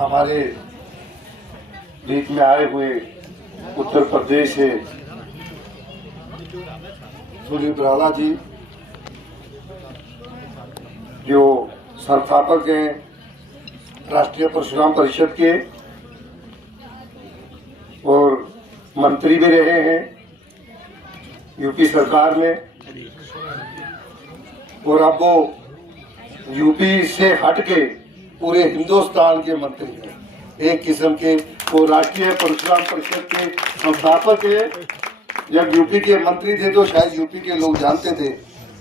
हमारे बीच में आए हुए उत्तर प्रदेश से सूर्य बराला जी, जो संस्थापक हैं राष्ट्रीय परशुराम परिषद के और मंत्री भी रहे हैं यूपी सरकार में, और अब वो यूपी से हटके पूरे हिंदुस्तान के मंत्री हैं। एक किस्म के वो राष्ट्रीय परशुराम परिषद के संस्थापक है। जब यूपी के मंत्री थे तो शायद यूपी के लोग जानते थे,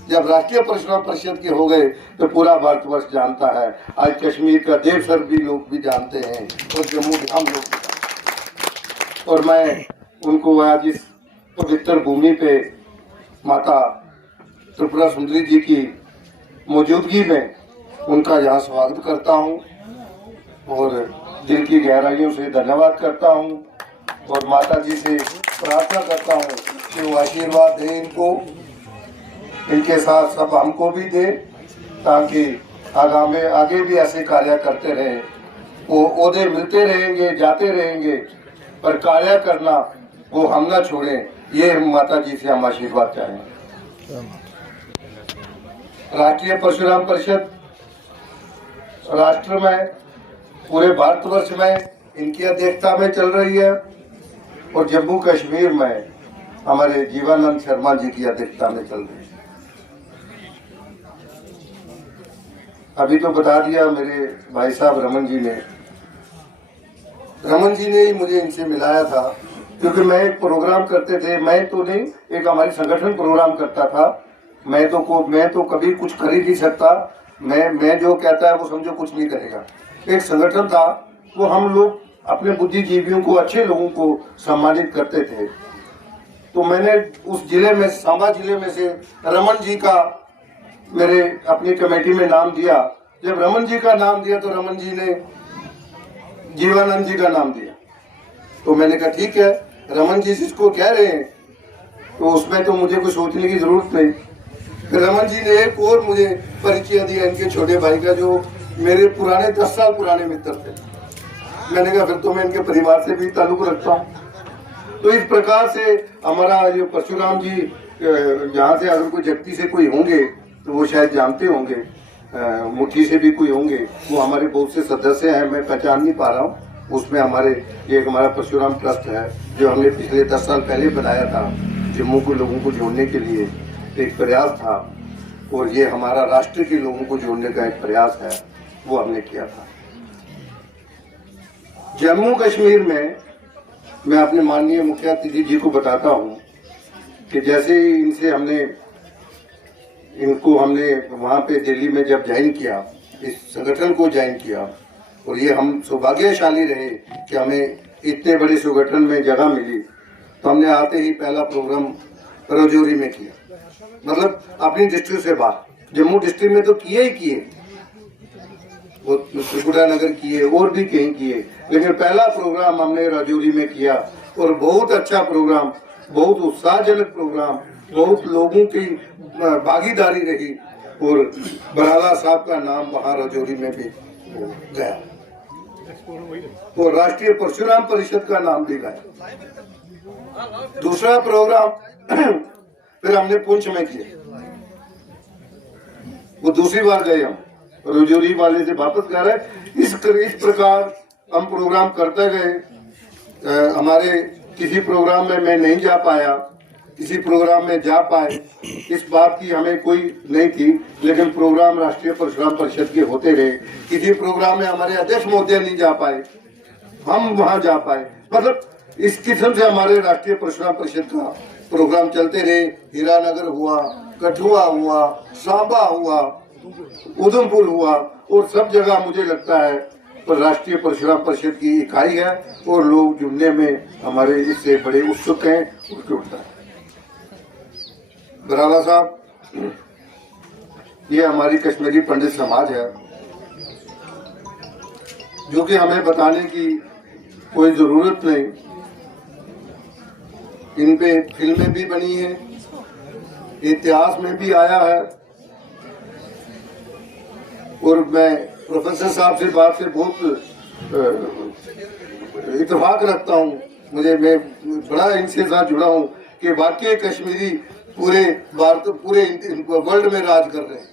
जब राष्ट्रीय परशुराम परिषद के हो गए तो पूरा भारतवर्ष जानता है। आज कश्मीर का देव सर भी लोग भी जानते हैं और जम्मू के हम लोग भी जानते हैं। और मैं उनको आज इस पवित्र भूमि पे माता त्रिपुरा सुंदरी जी की मौजूदगी में उनका यहाँ स्वागत करता हूँ और दिल की गहराइयों से धन्यवाद करता हूँ और माता जी से प्रार्थना करता हूँ कि वो आशीर्वाद दे इनको, इनके साथ सब हमको भी दे, ताकि आगे भी ऐसे कार्य करते रहे। वो ओहदे मिलते रहेंगे, जाते रहेंगे, पर कार्य करना वो हम ना छोड़ें, ये माता जी से हम आशीर्वाद चाहें। राष्ट्रीय परशुराम परिषद राष्ट्र में, पूरे भारतवर्ष में इनकी अध्यक्षता में चल रही है और जम्मू कश्मीर में हमारे जीवानंद शर्मा जी की अध्यक्षता में चल रही है। अभी तो बता दिया मेरे भाई साहब रमन जी ने ही मुझे इनसे मिलाया था, क्योंकि मैं एक प्रोग्राम करते थे, मैं तो नहीं, एक हमारी संगठन प्रोग्राम करता था। मैं तो कभी कुछ कर ही नहीं सकता, मैं जो कहता है वो समझो कुछ नहीं करेगा। एक संगठन था, वो हम लोग अपने बुद्धिजीवियों को, अच्छे लोगों को सम्मानित करते थे। तो मैंने उस जिले में, सांबा जिले में से रमन जी का मेरे अपनी कमेटी में नाम दिया। जब रमन जी का नाम दिया तो रमन जी ने जीवानंद जी का नाम दिया। तो मैंने कहा ठीक है, रमन जी जिसको कह रहे हैं तो उसमें तो मुझे कुछ सोचने की जरूरत नहीं। फिर रमन जी ने एक और मुझे परिचय दिया इनके छोटे भाई का, जो मेरे पुराने 10 साल पुराने मित्र थे। मैंने कहा फिर तो मैं इनके परिवार से भी ताल्लुक रखता हूँ। तो इस प्रकार से हमारा जो परशुराम जी, यहाँ से अगर कोई जगती से कोई होंगे तो वो शायद जानते होंगे, मुट्ठी से भी कोई होंगे, वो हमारे बहुत से सदस्य हैं, मैं पहचान नहीं पा रहा हूँ। उसमें हमारा परशुराम ट्रस्ट है, जो हमने पिछले 10 साल पहले बनाया था, जम्मू के लोगों को जोड़ने के लिए एक प्रयास था, और ये हमारा राष्ट्र के लोगों को जोड़ने का एक प्रयास है, वो हमने किया था। जम्मू कश्मीर में मैं अपने माननीय मुखिया अतिथि जी को बताता हूँ कि जैसे ही इनको हमने वहाँ पे दिल्ली में जब ज्वाइन किया, इस संगठन को ज्वाइन किया, और ये हम सौभाग्यशाली रहे कि हमें इतने बड़े संगठन में जगह मिली। तो हमने आते ही पहला प्रोग्राम राजौरी में किया, मतलब अपनी डिस्ट्रिक्ट से बाहर। जम्मू डिस्ट्रिक्ट में तो किए, वो त्रिपुरा नगर किए और भी कहीं किए, लेकिन पहला प्रोग्राम हमने राजौरी में किया और बहुत अच्छा प्रोग्राम, बहुत उत्साहजनक प्रोग्राम, बहुत लोगों की भागीदारी रही और बराला साहब का नाम वहाँ राजौरी में भी गया और राष्ट्रीय परशुराम परिषद का नाम भी गया। दूसरा प्रोग्राम फिर हमने पुंछ में किया, वो दूसरी बार गए हम, राजौरी वाले से वापस कर रहे। इस प्रकार हम प्रोग्राम करते गए। हमारे किसी प्रोग्राम में मैं नहीं जा पाया, किसी प्रोग्राम में जा पाए, इस बात की हमें कोई नहीं थी, लेकिन प्रोग्राम राष्ट्रीय परशुराम परिषद के होते रहे। किसी प्रोग्राम में हमारे अध्यक्ष महोदय नहीं जा पाए, हम वहां जा पाए। मतलब इस किस्म से हमारे राष्ट्रीय परशुराम परिषद का प्रोग्राम चलते रहे। हीरानगर हुआ, कठुआ हुआ, सांबा हुआ, उधमपुर हुआ और सब जगह मुझे लगता है पर राष्ट्रीय परशुराम परिषद की इकाई है और लोग जुड़ने में हमारे इससे बड़े उत्सुक हैं और जुड़ता है। बराला साहब, ये हमारी कश्मीरी पंडित समाज है जो कि हमें बताने की कोई जरूरत नहीं। इन पे फिल्में भी बनी हैं, इतिहास में भी आया है और मैं प्रोफेसर साहब से बात से बहुत इत्तेफाक रखता हूँ। मैं बड़ा इनसे साथ जुड़ा हूँ कि वाकई कश्मीरी पूरे भारत, पूरे वर्ल्ड में राज कर रहे हैं।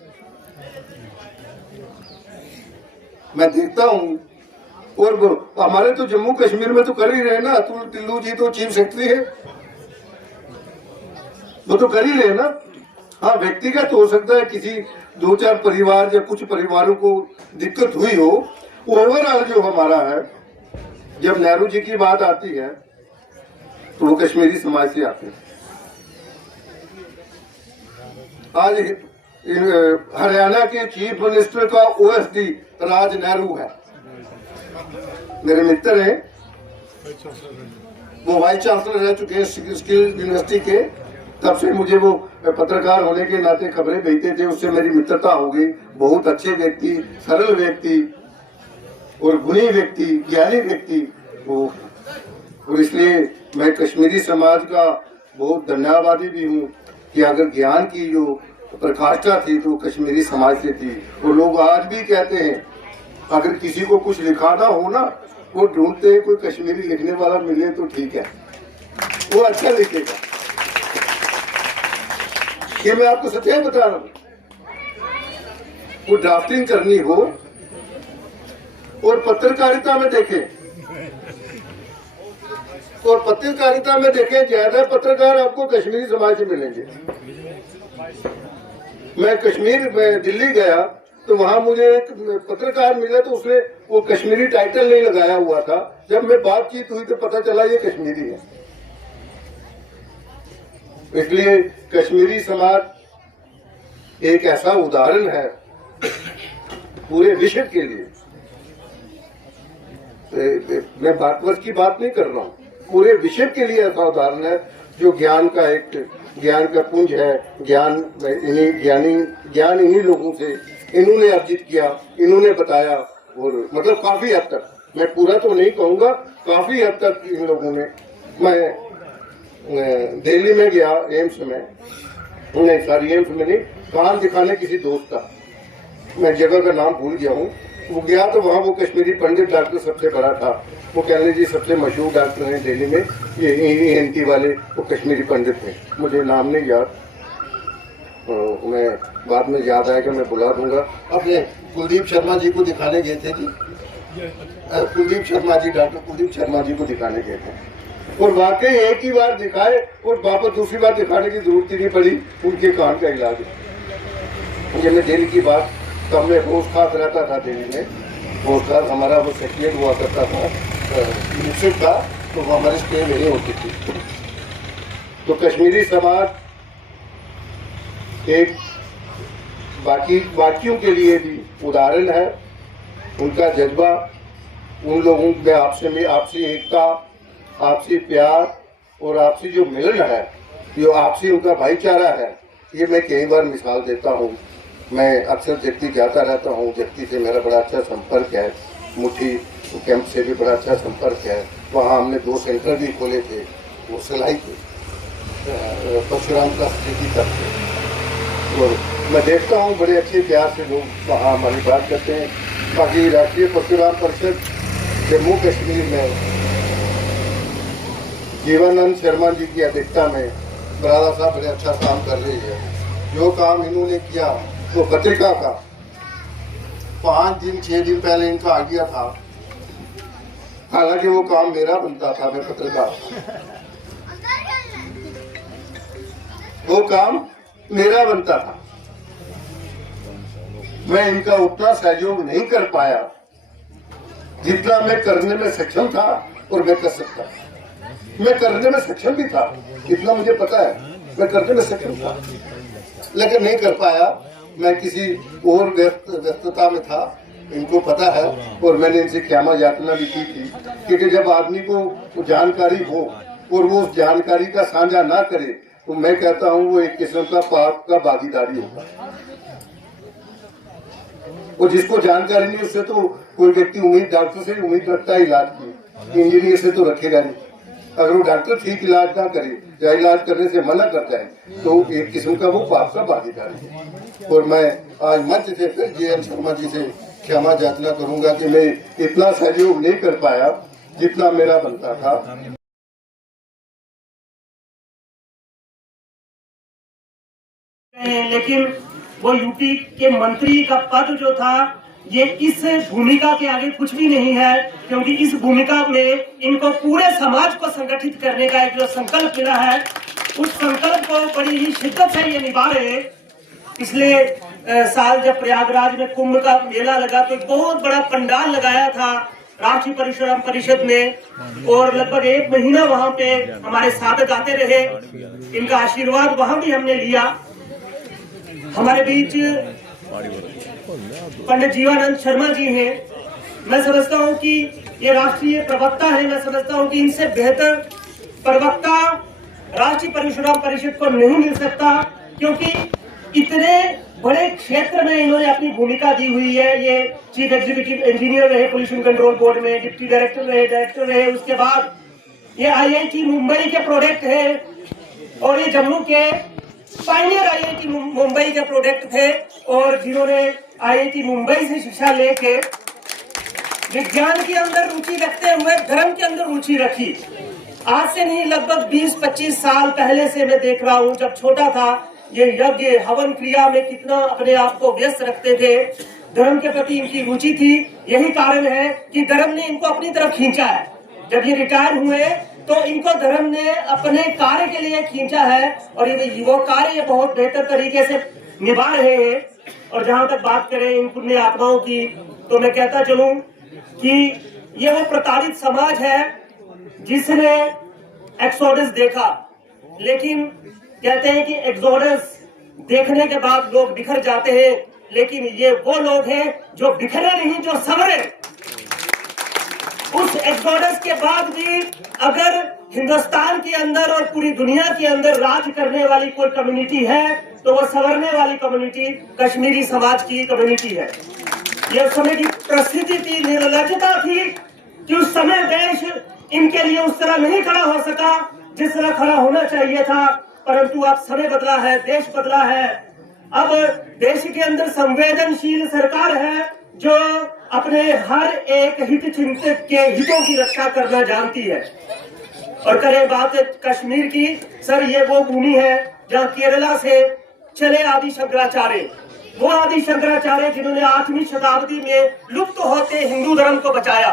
मैं देखता हूँ और हमारे तो जम्मू कश्मीर में तो कर ही रहे ना। टिल्लू जी तो चीफ सेक्रेटरी है, वो तो कर ही रहे ना। हाँ, व्यक्तिगत हो सकता है किसी 2-4 परिवार या कुछ परिवारों को दिक्कत हुई हो। ओवरऑल जो हमारा है, जब नेहरू जी की बात आती है तो वो कश्मीरी समाज से आते हैं। आज हरियाणा के चीफ मिनिस्टर का ओएसडी राज नेहरू है, मेरे मित्र हैं, वो वाइस चांसलर रह चुके हैं स्किल यूनिवर्सिटी के। तब से मुझे वो पत्रकार होने के नाते खबरें भेजते थे, उससे मेरी मित्रता हो गई। बहुत अच्छे व्यक्ति, सरल व्यक्ति और गुणी व्यक्ति, ज्ञानी व्यक्ति वो। और इसलिए मैं कश्मीरी समाज का बहुत धन्यवादी भी हूँ कि अगर ज्ञान की जो प्रकाष्ठा थी तो कश्मीरी समाज से थी। और लोग आज भी कहते हैं अगर किसी को कुछ लिखाना हो ना, वो ढूंढते हैं कोई कश्मीरी लिखने वाला मिले तो ठीक है, वो अच्छा लिखेगा। ये मैं आपको सच्चाई बता रहा हूँ। वो ड्राफ्टिंग करनी हो और पत्रकारिता में देखें, और पत्रकारिता में देखें, ज्यादा पत्रकार आपको कश्मीरी समाज से मिलेंगे। मैं कश्मीर में दिल्ली गया तो वहां मुझे एक पत्रकार मिला, तो उसने वो कश्मीरी टाइटल नहीं लगाया हुआ था। जब मैं बातचीत हुई तो पता चला ये कश्मीरी है। इसलिए कश्मीरी समाज एक ऐसा उदाहरण है पूरे विश्व के लिए। मैं भारतवर्ष की बात नहीं कर रहा हूँ, पूरे विश्व के लिए ऐसा उदाहरण है जो ज्ञान का पुंज है। ज्ञान इन्हीं लोगों से इन्होंने अर्जित किया, इन्होंने बताया। और मतलब काफी हद तक, मैं पूरा तो नहीं कहूंगा, काफी हद तक इन लोगों ने। मैं दिल्ली में गया एम्स में, नहीं सॉरी एम्स में नहीं, कान दिखाने किसी दोस्त का, मैं जगह का नाम भूल गया हूँ। वो गया तो वहाँ वो कश्मीरी पंडित डॉक्टर सबसे बड़ा था। वो कहने जी सबसे मशहूर डॉक्टर हैं दिल्ली में, ये ENT वाले, वो कश्मीरी पंडित थे। मुझे नाम नहीं याद, मैं बाद में याद आएगा मैं बुला दूंगा। अपने कुलदीप शर्मा जी को दिखाने गए थे जी, कुलदीप शर्मा जी, डॉक्टर कुलदीप शर्मा जी को दिखाने गए थे। और वाकई एक ही बार दिखाए और वापस दूसरी बार दिखाने की जरूरत ही नहीं पड़ी उनके कान का इलाज। जब मैं दिल्ली की बात, तब मैं होश खास रहता था दिल्ली में। होश खास हमारा वो सेक्रेटरी हुआ करता था यूनिवर्सिटी का, तो वो हमारी स्टे नहीं होती थी। तो कश्मीरी समाज एक बाकियों के लिए भी उदाहरण है। उनका जज्बा, उन लोगों में आपसी एकता, आपसी प्यार और आपसी जो मिलन है, जो आपसी उनका भाईचारा है, ये मैं कई बार मिसाल देता हूँ। मैं अक्सर जगती जाता रहता हूँ, जगती से मेरा बड़ा अच्छा संपर्क है, मुठी कैंप से भी बड़ा अच्छा संपर्क है। वहाँ हमने 2 सेंटर भी खोले थे, वो सिलाई के परशुराम का स्थिति तक। और मैं देखता हूँ बड़े अच्छे प्यार से लोग वहाँ हमारी बात करते हैं। बाकी राष्ट्रीय परशुराम परिषद जम्मू कश्मीर में जीवानंद शर्मा जी की अध्यक्षता में बराला साहब बड़े अच्छा काम कर रही है। जो काम इन्होंने किया वो पत्रिका का 5 दिन 6 दिन पहले इनका आ गया था। हालांकि वो काम मेरा बनता था, मैं पत्रकार, वो काम मेरा बनता था। मैं इनका उतना सहयोग नहीं कर पाया जितना मैं करने में सक्षम था और मैं कर सकता। मैं करने में सक्षम भी था, इतना मुझे पता है, मैं करने में सक्षम था, लेकिन नहीं कर पाया। मैं किसी और व्यस्तता में था, इनको पता है। और मैंने इनसे क्षमा याचना भी की थी, क्योंकि जब आदमी को जानकारी हो और वो उस जानकारी का साझा ना करे तो मैं कहता हूँ वो एक किस्म का पाप का भागीदारी होगा। और जिसको जानकारी नहीं उससे तो कोई व्यक्ति उम्मीद, डॉक्टर से उम्मीद रखता है इलाज की, इंजीनियर से तो रखेगा नहीं। अगर वो डॉक्टर ठीक इलाज ना करे या इलाज करने से मना करता है तो एक किस्म का वो पाप का भागीदारी है। और मैं आज मंच से फिर जे.एन. शर्मा जी से क्षमा याचना करूंगा कि मैं इतना सहयोग नहीं कर पाया जितना मेरा बनता था। लेकिन वो यूपी के मंत्री का पद जो था ये इस भूमिका के आगे कुछ भी नहीं है, क्योंकि इस भूमिका में इनको पूरे समाज को संगठित करने का एक जो संकल्प मिला है उस संकल्प को बड़ी ही शिद्दत से ये निभा रहे हैं। पिछले साल जब प्रयागराज में कुंभ का मेला लगा तो एक बहुत बड़ा पंडाल लगाया था राष्ट्रीय परशुराम परिषद ने, और लगभग 1 महीना वहां पे हमारे साधक आते रहे। इनका आशीर्वाद वहां भी हमने लिया। हमारे बीच पंडित जीवानंद शर्मा जी हैं। मैं समझता हूं कि ये राष्ट्रीय प्रवक्ता है। मैं समझता हूं कि इनसे बेहतर प्रवक्ता राष्ट्रीय परशुराम परिषद को नहीं मिल सकता, क्योंकि इतने बड़े क्षेत्र में इन्होंने अपनी भूमिका दी हुई है। ये चीफ एग्जीक्यूटिव इंजीनियर रहे पोल्यूशन कंट्रोल बोर्ड में, डिप्टी डायरेक्टर रहे, उसके बाद ये IIT मुंबई के प्रोडक्ट है, और ये जम्मू के पायनियर IIT मुंबई के प्रोडक्ट थे, और जिन्होंने IIT मुंबई से शिक्षा लेके विज्ञान के अंदर रुचि रखते हुए धर्म के अंदर रुचि रखी। आज से नहीं, लगभग 20-25 साल पहले से मैं देख रहा हूँ, जब छोटा था ये यज्ञ हवन क्रिया में कितना अपने आप को व्यस्त रखते थे। धर्म के प्रति इनकी रुचि थी। यही कारण है कि धर्म ने इनको अपनी तरफ खींचा है। जब ये रिटायर हुए तो इनको धर्म ने अपने कार्य के लिए खींचा है, और ये वो कार्य बहुत बेहतर तरीके से निभा रहे हैं। और जहां तक बात करें इन पुण्य आत्माओं की, तो मैं कहता चलूं कि ये वो प्रताड़ित समाज है जिसने एक्सोडस देखा, लेकिन कहते हैं कि एक्सोडस देखने के बाद लोग बिखर जाते हैं, लेकिन ये वो लोग हैं जो बिखरे नहीं, जो संवरे। उस एक्सोडस के बाद भी अगर हिंदुस्तान के अंदर और पूरी दुनिया के अंदर राज करने वाली कोई कम्युनिटी है तो वो संवरने वाली कम्युनिटी कश्मीरी समाज की कम्युनिटी है। यह समय की परिस्थिति थी, निर्लजता थी कि उस समय देश इनके लिए उस तरह नहीं खड़ा हो सका जिस तरह खड़ा होना चाहिए था, परंतु अब समय बदला है, देश बदला है। अब देश के अंदर संवेदनशील सरकार है जो अपने हर एक हित चिंतक के हितों की रक्षा करना जानती है। और करें बात कश्मीर की, सर ये वो भूमि है जहाँ केरला से चले आदि शंकराचार्य, वो आदि शंकराचार्य जिन्होंने 8वीं शताब्दी में लुप्त होते हिंदू धर्म को बचाया।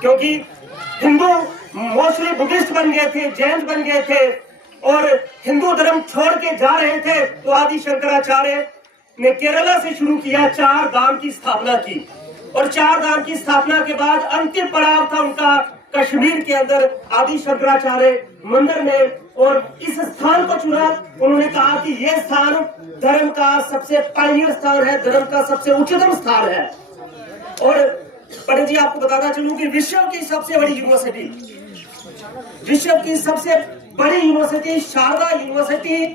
क्योंकि हिंदू मोस्टली बुद्धिस्ट बन गए थे, जैन बन गए थे और हिंदू धर्म छोड़ के जा रहे थे, तो आदि शंकराचार्य ने केरला से शुरू किया, 4 धाम की स्थापना की। और 4 धाम की स्थापना के बाद अंतिम पड़ाव था उनका कश्मीर के अंदर आदि शंकराचार्य मंदिर में, और इस स्थान को चुना। उन्होंने कहा कि यह स्थान धर्म का सबसे पायनियर स्थान है, धर्म का सबसे उच्चतम स्थान है। और पंडित जी आपको बताना चाहूँ कि विश्व की सबसे बड़ी यूनिवर्सिटी, विश्व की सबसे बड़ी यूनिवर्सिटी शारदा यूनिवर्सिटी,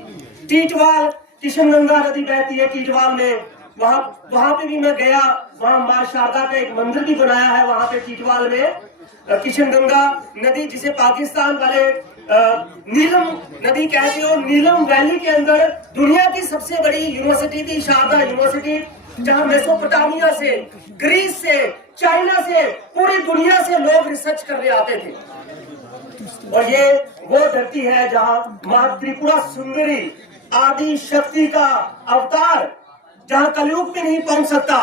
टीटवाल, किशनगंगा नदी बहती है टीटवाल में, वहां पे भी मैं गया। वहां माँ शारदा का एक मंदिर भी बनाया है वहां पे टीटवाल में। किशनगंगा नदी जिसे पाकिस्तान वाले नीलम नदी कहते हो, नीलम वैली के अंदर दुनिया की सबसे बड़ी यूनिवर्सिटी थी, शारदा यूनिवर्सिटी, जहां मेसोपोटामिया से, ग्रीस से, चाइना से, पूरी दुनिया से लोग रिसर्च करने आते थे। और ये वो धरती है जहां मां त्रिपुरा सुंदरी आदि शक्ति का अवतार, जहां कलयुग भी नहीं पहुंच सकता,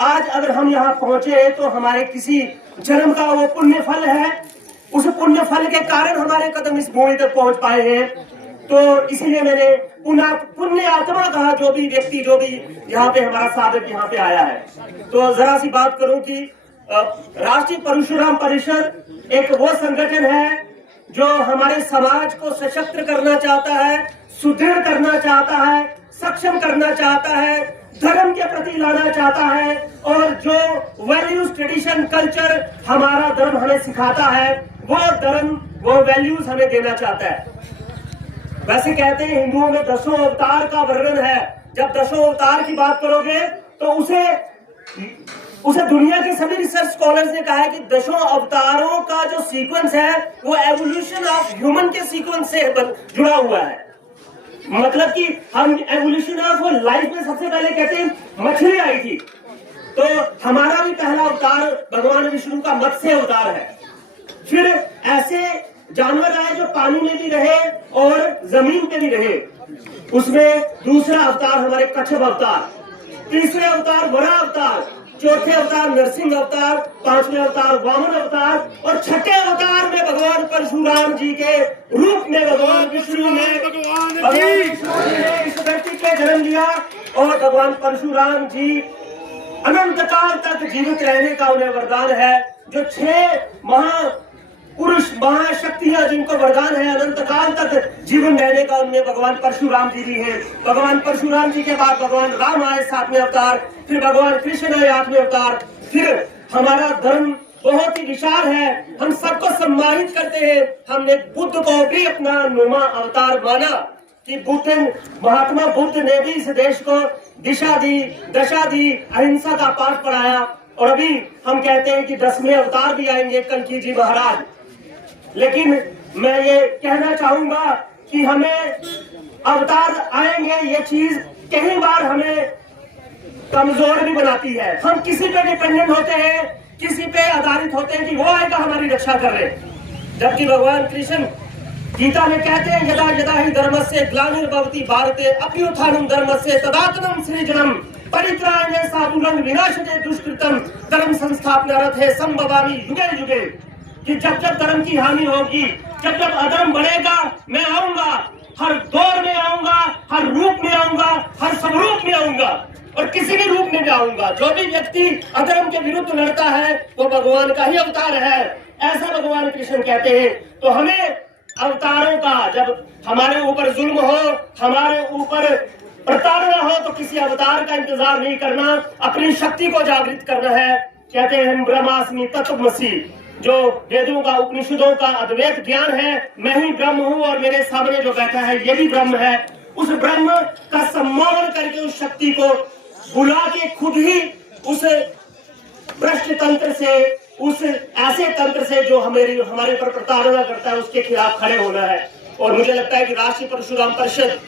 आज अगर हम यहाँ पहुंचे तो हमारे किसी जन्म का वो पुण्य फल है। उस पुण्य फल के कारण हमारे कदम इस भूमि तक पहुंच पाए हैं। तो इसीलिए मैंने पुण्य आत्मा कहा, जो भी व्यक्ति, जो भी यहाँ पे हमारा साधक यहाँ पे आया है। तो जरा सी बात करूं कि राष्ट्रीय परशुराम परिषद एक वो संगठन है जो हमारे समाज को सशक्त करना चाहता है, सुदृढ़ करना चाहता है, सक्षम करना चाहता है, धर्म के प्रति लाना चाहता है, और जो वैल्यूज, ट्रेडिशन, कल्चर हमारा धर्म हमें सिखाता है, वो धर्म, वो वैल्यूज हमें देना चाहता है। वैसे कहते हैं हिंदुओं में 10 अवतार का वर्णन है। जब 10 अवतार की बात करोगे तो उसे दुनिया के सभी रिसर्च स्कॉलर्स ने कहा है कि 10 अवतारों का जो सीक्वेंस है वो एवोल्यूशन ऑफ ह्यूमन के सीक्वेंस से जुड़ा हुआ है। मतलब कि हम एवोल्यूशन ऑफ लाइफ में सबसे पहले कहते हैं मछली आई थी, तो हमारा भी पहला अवतार भगवान विष्णु का मत्स्य अवतार है। फिर ऐसे जानवर आए जो पानी में भी रहे और जमीन पे भी रहे, उसमें दूसरा अवतार हमारे कच्छप अवतार, तीसरे अवतार वरा अवतार, चौथे अवतार नरसिंह अवतार, 5वें अवतार वामन अवतार, और छठे अवतार में भगवान परशुराम जी के रूप में भगवान विष्णु ने इस धरती पे जन्म लिया। और भगवान परशुराम जी अनंत काल तक जीवित रहने का उन्हें वरदान है। जो 6 महापुरुष, महाशक्तियां जिनको वरदान है अनंत काल तक जीवन रहने का, उनमें भगवान परशुराम जी भी हैं। भगवान परशुराम जी के बाद भगवान राम आए 7वें अवतार, फिर भगवान कृष्ण आए 8वें अवतार। फिर हमारा धर्म बहुत ही विशाल है, हम सबको सम्मानित करते हैं। हमने बुद्ध को भी अपना 9वां अवतार माना कि महात्मा बुद्ध ने भी इस देश को दिशा दी, दशा दी, अहिंसा का पाठ पढ़ाया। और अभी हम कहते हैं कि 10वें अवतार भी आएंगे, कल्कि जी महाराज। लेकिन मैं ये कहना चाहूंगा कि हमें अवतार आएंगे, ये चीज कई बार हमें कमजोर भी बनाती है। हम किसी पे डिपेंडेंट होते हैं, किसी पे आधारित होते हैं कि वो आएगा हमारी रक्षा कर रहे, जबकि भगवान कृष्ण गीता में कहते हैं यदा यदा ही धर्मस्य ग्लानिर्भवति भारते अभ्युत्थानं धर्मस्य तदात्मनं सृजनम् परित्राणय साधुरंग विनाशते दुष्कृतम् धर्म संस्थापनार्थे संभवामि युगे युगे। कि जब जब धर्म की हानि होगी, जब जब अधर्म बढ़ेगा, मैं आऊंगा, हर दौर में आऊंगा, हर रूप में आऊंगा, हर स्वरूप में आऊंगा, और किसी भी रूप में भी आऊंगा। जो भी व्यक्ति अधर्म के विरुद्ध लड़ता है वो भगवान का ही अवतार है, ऐसा भगवान कृष्ण कहते हैं। तो हमें अवतारों का, जब हमारे ऊपर जुल्म हो, हमारे ऊपर प्रताड़ना हो, तो किसी अवतार का इंतजार नहीं करना, अपनी शक्ति को जागृत करना है। कहते हैं हम ब्रह्मास्मि तत्वमसि, जो वेदों का, उपनिषदों का अद्वैत ज्ञान है, मैं ही ब्रह्म हूँ और मेरे सामने जो बैठा है ये भी ब्रह्म है। उस ब्रह्म का सम्मान करके उस शक्ति को बुला के खुद ही उस भ्रष्ट तंत्र से, उस ऐसे तंत्र से जो हमारे पर प्रताड़ना करता है, उसके खिलाफ खड़े होना है। और मुझे लगता है कि राष्ट्रीय परशुराम परिषद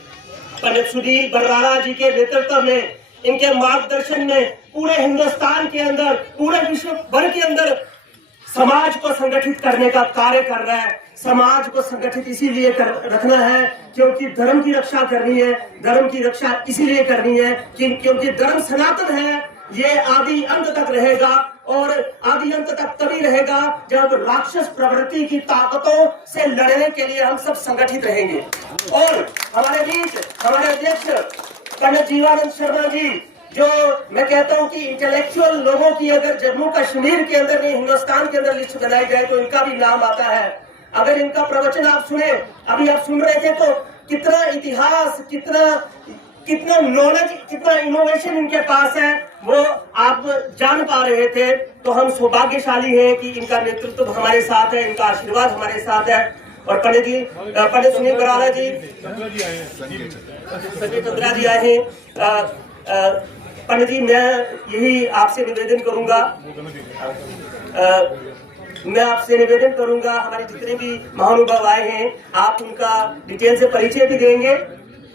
पंडित सुधीर बर्रारा जी के नेतृत्व में, इनके मार्गदर्शन में पूरे हिंदुस्तान के अंदर, पूरे विश्व भर के अंदर समाज को संगठित करने का कार्य कर रहा है। समाज को संगठित इसीलिए रखना है क्योंकि धर्म की रक्षा करनी है। धर्म की रक्षा इसीलिए करनी है क्योंकि धर्म सनातन है, ये आदि अंत तक रहेगा, और आदि अंत तक तभी रहेगा जब राक्षस प्रवृत्ति की ताकतों से लड़ने के लिए हम सब संगठित रहेंगे। और हमारे बीच हमारे अध्यक्ष पंडित जीवानंद शर्मा जी, जो मैं कहता हूं कि इंटेलेक्चुअल लोगों की अगर जम्मू कश्मीर के अंदर नहीं, हिंदुस्तान के अंदर लिस्ट बनाई जाए तो इनका भी नाम आता है। अगर इनका प्रवचन आप सुने, अभी आप सुन रहे थे, तो कितना इतिहास, कितना नॉलेज, कितना इनोवेशन इनके पास है, वो आप जान पा रहे थे। तो हम सौभाग्यशाली हैं कि इनका नेतृत्व हमारे साथ है, इनका आशीर्वाद हमारे साथ है। और पंडित सुनील बराला जी, संजय चंद्रा जी आए हैं। पंडित जी, मैं यही आपसे निवेदन करूंगा, मैं आपसे निवेदन करूंगा, हमारे जितने भी महानुभाव आए हैं आप उनका डिटेल से परिचय भी देंगे।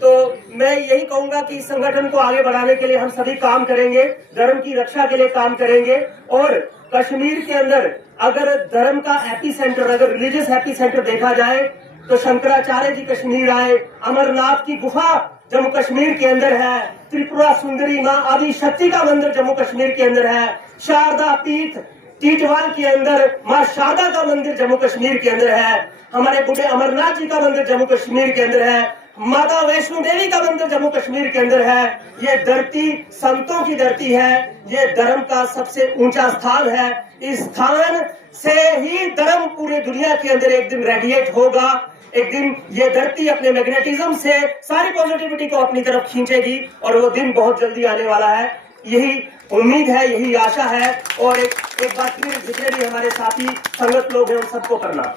तो मैं यही कहूंगा कि इस संगठन को आगे बढ़ाने के लिए हम सभी काम करेंगे, धर्म की रक्षा के लिए काम करेंगे। और कश्मीर के अंदर अगर धर्म का एपी सेंटर, अगर रिलीजियस एपी सेंटर देखा जाए तो शंकराचार्य जी कश्मीर आए, अमरनाथ की गुफा जम्मू कश्मीर के अंदर है, त्रिपुरा सुंदरी माँ आदि शक्ति का मंदिर जम्मू कश्मीर के अंदर है, शारदा पीठ टीटवाल के अंदर माँ शारदा का मंदिर जम्मू कश्मीर के अंदर है, हमारे बूढ़े अमरनाथ जी का मंदिर जम्मू कश्मीर के अंदर है, माता वैष्णो देवी का मंदिर जम्मू कश्मीर के अंदर है। ये धरती संतों की धरती है, ये धर्म का सबसे ऊंचा स्थान है। इस स्थान से ही धर्म पूरे दुनिया के अंदर एक दिन रेडिएट होगा। एक दिन ये धरती अपने मैग्नेटिज्म से सारी पॉजिटिविटी को अपनी तरफ खींचेगी और वो दिन बहुत जल्दी आने वाला है। यही उम्मीद है, यही आशा है। और एक बात फिर जितने भी हमारे साथी संगत लोग हैं उन सबको करना।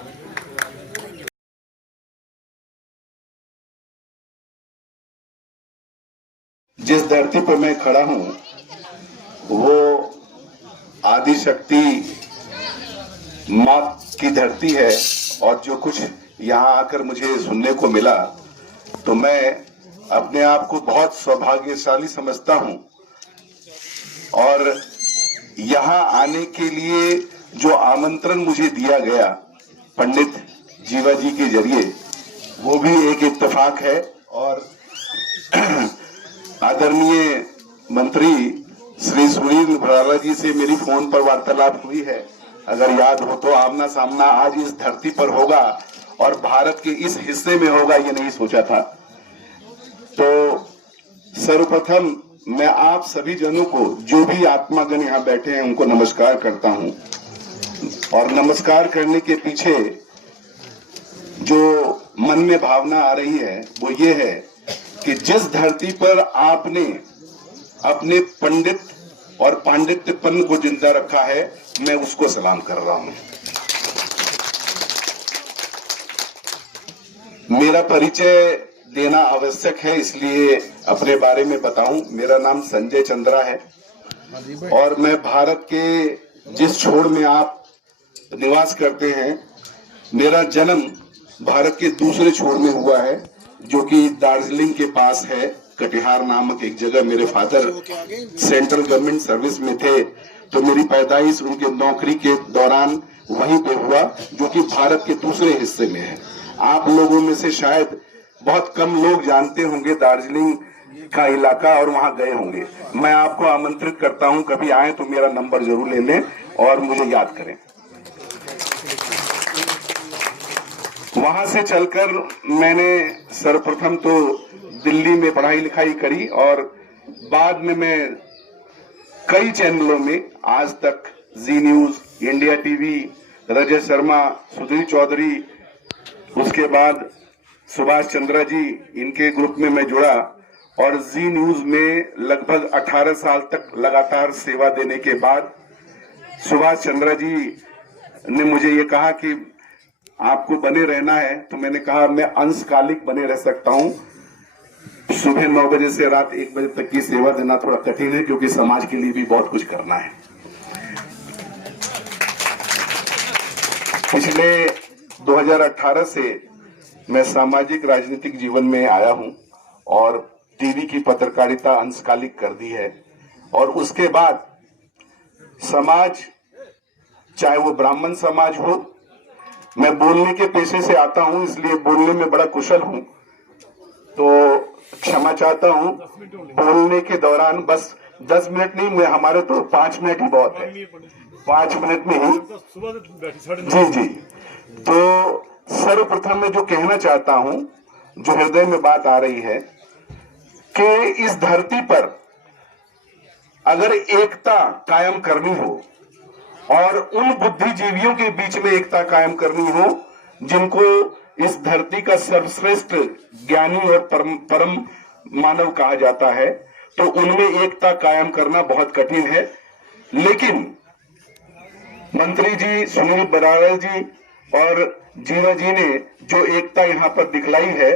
जिस धरती पर मैं खड़ा हूं वो आदि शक्ति मां की धरती है। और जो कुछ यहाँ आकर मुझे सुनने को मिला तो मैं अपने आप को बहुत सौभाग्यशाली समझता हूं। और यहाँ आने के लिए जो आमंत्रण मुझे दिया गया पंडित जीवा जी के जरिए, वो भी एक इत्तेफाक है। और आदरणीय मंत्री श्री सुनील भराला जी से मेरी फोन पर वार्तालाप हुई है, अगर याद हो तो। आमना सामना आज इस धरती पर होगा और भारत के इस हिस्से में होगा, ये नहीं सोचा था। तो सर्वप्रथम मैं आप सभी जनों को, जो भी आत्मागण यहाँ बैठे हैं, उनको नमस्कार करता हूं। और नमस्कार करने के पीछे जो मन में भावना आ रही है वो ये है कि जिस धरती पर आपने अपने पंडित और पांडित्यपन को जिंदा रखा है, मैं उसको सलाम कर रहा हूं। मेरा परिचय देना आवश्यक है, इसलिए अपने बारे में बताऊं। मेरा नाम संजय चंद्रा है और मैं भारत के जिस छोर में आप निवास करते हैं, मेरा जन्म भारत के दूसरे छोर में हुआ है, जो कि दार्जिलिंग के पास है। कटिहार नामक एक जगह मेरे फादर सेंट्रल गवर्नमेंट सर्विस में थे, तो मेरी पैदाइश उनके नौकरी के दौरान वहीं पे हुआ, जो कि भारत के दूसरे हिस्से में है। आप लोगों में से शायद बहुत कम लोग जानते होंगे दार्जिलिंग का इलाका और वहां गए होंगे। मैं आपको आमंत्रित करता हूं, कभी आए तो मेरा नंबर जरूर ले लें और मुझे याद करें। वहां से चलकर मैंने सर्वप्रथम तो दिल्ली में पढ़ाई लिखाई करी और बाद में मैं कई चैनलों में, आज तक, जी news, India TV, Rajat Sharma, Sudhir Chaudhary, उसके बाद सुभाष चंद्रा जी, इनके ग्रुप में मैं जुड़ा और जी न्यूज में लगभग 18 साल तक लगातार सेवा देने के बाद सुभाष चंद्रा जी ने मुझे ये कहा कि आपको बने रहना है। तो मैंने कहा मैं अंशकालिक बने रह सकता हूं, सुबह 9 बजे से रात 1 बजे तक की सेवा देना थोड़ा कठिन है, क्योंकि समाज के लिए भी बहुत कुछ करना है। पिछले 2018 से मैं सामाजिक राजनीतिक जीवन में आया हूं और टीवी की पत्रकारिता अंशकालिक कर दी है। और उसके बाद समाज, चाहे वो ब्राह्मण समाज हो, मैं बोलने के पेशे से आता हूं, इसलिए बोलने में बड़ा कुशल हूं, तो क्षमा चाहता हूं। बोलने के दौरान बस 10 मिनट नहीं, मैं हमारे तो 5 मिनट ही बहुत है, 5 मिनट में ही। जी जी। तो सर्वप्रथम मैं जो कहना चाहता हूं, जो हृदय में बात आ रही है, कि इस धरती पर अगर एकता कायम करनी हो और उन बुद्धिजीवियों के बीच में एकता कायम करनी हो जिनको इस धरती का सर्वश्रेष्ठ ज्ञानी और परम मानव कहा जाता है, तो उनमें एकता कायम करना बहुत कठिन है। लेकिन मंत्री जी सुनील बराला जी और जीवा जी ने जो एकता यहाँ पर दिखलाई है,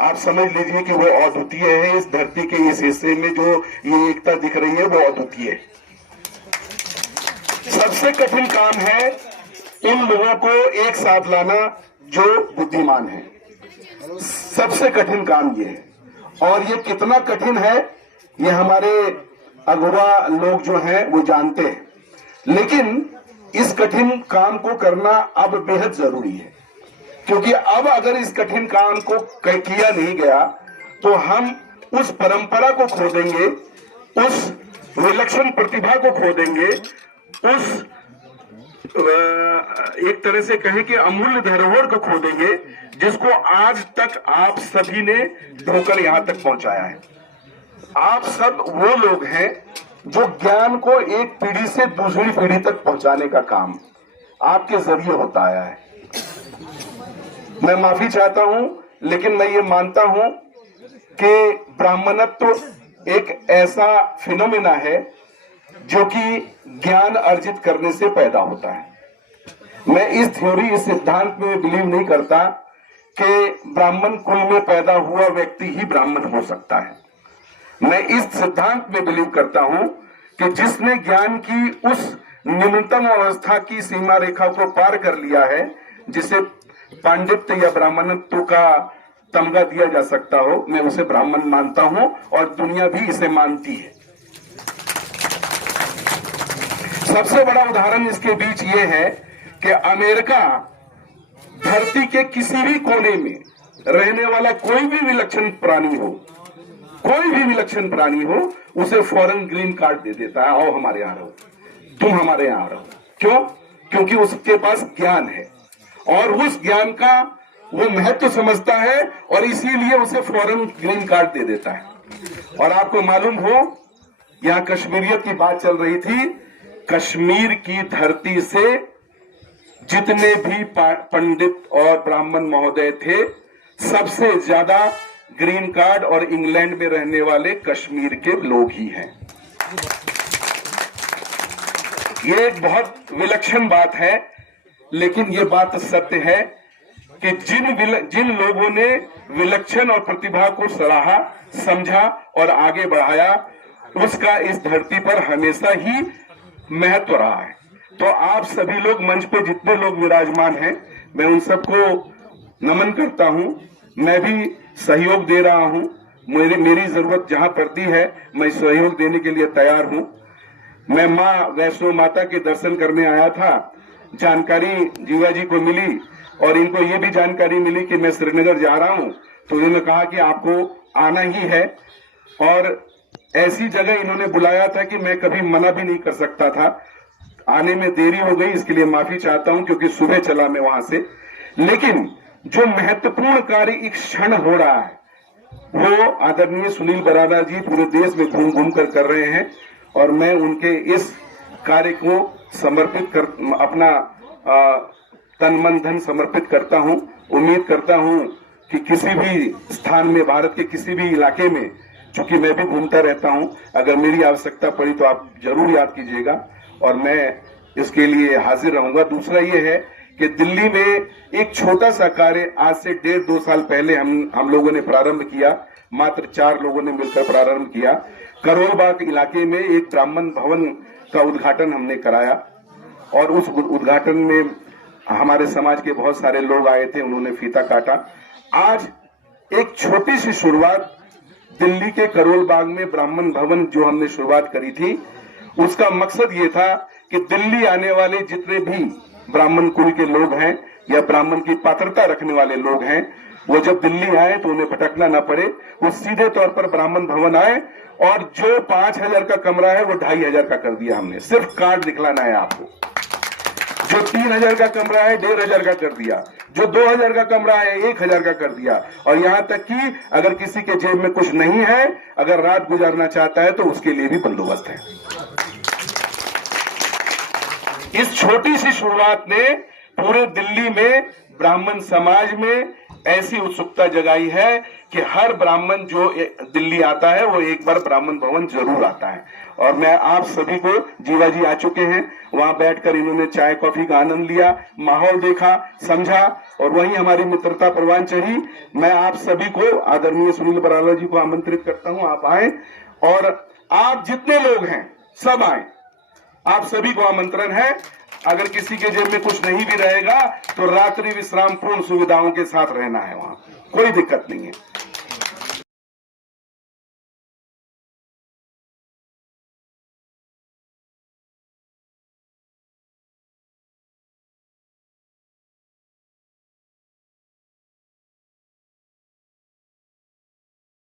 आप समझ लीजिए कि वो अद्वितीय है। इस धरती के इस हिस्से में जो ये एकता दिख रही है वो अद्वितीय है। सबसे कठिन काम है उन लोगों को एक साथ लाना जो बुद्धिमान है। सबसे कठिन काम ये है, और ये कितना कठिन है ये हमारे अगुवा लोग जो हैं वो जानते हैं, लेकिन इस कठिन काम को करना अब बेहद जरूरी है, क्योंकि अब अगर इस कठिन काम को किया नहीं गया तो हम उस परंपरा को खो देंगे, उस विलक्षण प्रतिभा को खो देंगे, उस एक तरह से कहें कि अमूल्य धरोहर को खो देंगे जिसको आज तक आप सभी ने ढोकर यहां तक पहुंचाया है। आप सब वो लोग हैं जो ज्ञान को एक पीढ़ी से दूसरी पीढ़ी तक पहुंचाने का काम आपके जरिए होता आया है। मैं माफी चाहता हूं, लेकिन मैं ये मानता हूं कि ब्राह्मणत्व एक ऐसा फिनोमेना है जो कि ज्ञान अर्जित करने से पैदा होता है। मैं इस थ्योरी, इस सिद्धांत में बिलीव नहीं करता कि ब्राह्मण कुल में पैदा हुआ व्यक्ति ही ब्राह्मण हो सकता है। मैं इस सिद्धांत में बिलीव करता हूं कि जिसने ज्ञान की उस निम्नतम अवस्था की सीमा रेखा को पार कर लिया है, जिसे पांडित्य या ब्राह्मणत्व का तमगा दिया जा सकता हो, मैं उसे ब्राह्मण मानता हूं और दुनिया भी इसे मानती है। सबसे बड़ा उदाहरण इसके बीच ये है कि अमेरिका धरती के किसी भी कोने में रहने वाला कोई भी विलक्षण प्राणी हो, कोई भी विलक्षण प्राणी हो, उसे फॉरेन ग्रीन कार्ड दे देता है, आओ हमारे यहां रहो, तुम हमारे यहां रहो। क्यों? क्योंकि उसके पास ज्ञान है और उस ज्ञान का वो महत्व समझता है और इसीलिए उसे फॉरेन ग्रीन कार्ड दे देता है। और आपको मालूम हो, यहां कश्मीरियत की बात चल रही थी, कश्मीर की धरती से जितने भी पंडित और ब्राह्मण महोदय थे, सबसे ज्यादा ग्रीन कार्ड और इंग्लैंड में रहने वाले कश्मीर के लोग ही हैं। ये एक बहुत विलक्षण बात है, लेकिन ये बात सत्य है कि जिन लोगों ने विलक्षण और प्रतिभा को सराहा, समझा और आगे बढ़ाया, उसका इस धरती पर हमेशा ही महत्व रहा है। तो आप सभी लोग, मंच पे जितने लोग विराजमान हैं, मैं उन सबको नमन करता हूं। मैं भी सहयोग दे रहा हूं, मेरी जरूरत जहां पड़ती है मैं सहयोग देने के लिए तैयार हूं। मैं माँ वैष्णो माता के दर्शन करने आया था, जानकारी जीवा जी को मिली और इनको ये भी जानकारी मिली कि मैं श्रीनगर जा रहा हूं, तो उन्होंने कहा कि आपको आना ही है। और ऐसी जगह इन्होंने बुलाया था कि मैं कभी मना भी नहीं कर सकता था। आने में देरी हो गई, इसके लिए माफी चाहता हूं, क्योंकि सुबह चला मैं वहां से। लेकिन जो महत्वपूर्ण कार्य एक क्षण हो रहा है, वो आदरणीय सुनील बराला जी पूरे देश में घूम घूम कर रहे हैं और मैं उनके इस कार्य को समर्पित कर अपना तन मन धन समर्पित करता हूं। उम्मीद करता हूं कि किसी भी स्थान में, भारत के किसी भी इलाके में, चूंकि मैं भी घूमता रहता हूं, अगर मेरी आवश्यकता पड़ी तो आप जरूर याद कीजिएगा और मैं इसके लिए हाजिर रहूंगा। दूसरा ये है कि दिल्ली में एक छोटा सा कार्य आज से 1.5-2 साल पहले हम लोगों ने प्रारंभ किया, मात्र 4 लोगों ने मिलकर प्रारंभ किया। करोल बाग इलाके में एक ब्राह्मण भवन का उद्घाटन हमने कराया और उस उद्घाटन में हमारे समाज के बहुत सारे लोग आए थे, उन्होंने फीता काटा। आज एक छोटी सी शुरुआत दिल्ली के करोल बाग में ब्राह्मण भवन जो हमने शुरुआत करी थी, उसका मकसद ये था कि दिल्ली आने वाले जितने भी ब्राह्मण कुल के लोग हैं या ब्राह्मण की पात्रता रखने वाले लोग हैं, वो जब दिल्ली आए तो उन्हें भटकना ना पड़े, वो सीधे तौर पर ब्राह्मण भवन आए। और जो 5,000 का कमरा है वो 2,500 का कर दिया हमने, सिर्फ कार्ड दिखलाना है आपको। जो 3,000 का कमरा है 1,500 का कर दिया, जो 2,000 का कमरा है 1,000 का कर दिया। और यहां तक कि अगर किसी के जेब में कुछ नहीं है, अगर रात गुजारना चाहता है तो उसके लिए भी बंदोबस्त है। इस छोटी सी शुरुआत ने पूरे दिल्ली में ब्राह्मण समाज में ऐसी उत्सुकता जगाई है कि हर ब्राह्मण जो दिल्ली आता है वो एक बार ब्राह्मण भवन जरूर आता है। और मैं आप सभी को, जीवा जी आ चुके हैं, वहां बैठकर इन्होंने चाय कॉफी का आनंद लिया, माहौल देखा, समझा और वहीं हमारी मित्रता परवान चढ़ी। मैं आप सभी को, आदरणीय सुनील बराला जी को आमंत्रित करता हूं, आप आए और आप जितने लोग हैं सब आए। आप सभी को आमंत्रण है। अगर किसी के जेब में कुछ नहीं भी रहेगा तो रात्रि विश्राम पूर्ण सुविधाओं के साथ रहना है, वहां कोई दिक्कत नहीं है।